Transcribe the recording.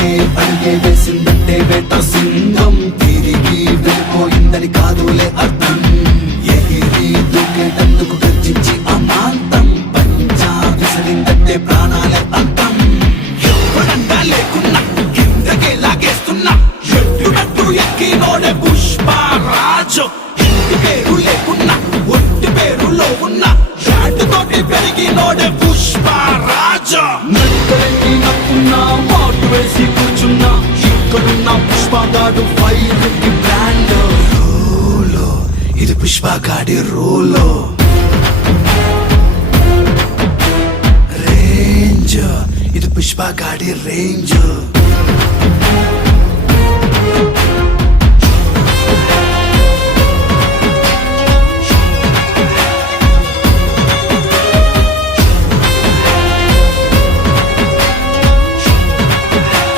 వెనకే అడిగే వేసిందంటే వేట సింగం తిరిగి వెళ్ళిపోయిందని కాదులే అర్థం. ఎగిరి దూకేటందుకు గర్జించి అమాంతం పంచా విసిరిందంటే ప్రాణాలే అంతం. ఎవరంగా లేకున్నా కిందకే లాగేస్తున్నా ఎట్టునట్టు ఎక్కినోడే పుష్పరాజు. ఇంటి పేరు లేకున్నా ఒంటి పేరులో ఉన్న తోటి పెరిగినోడే పుష్పరాజు. నక్కలెక్కి నక్కున్నా మాటు వేసి కూర్చున్నా ఇక్కడున్న పుష్పగాడు ఫైర్ కి బ్రాండ్. రోలో ఇది పుష్పగాడి రోలో. రేంజ్ ఇది పుష్పగాడి రేంజ్.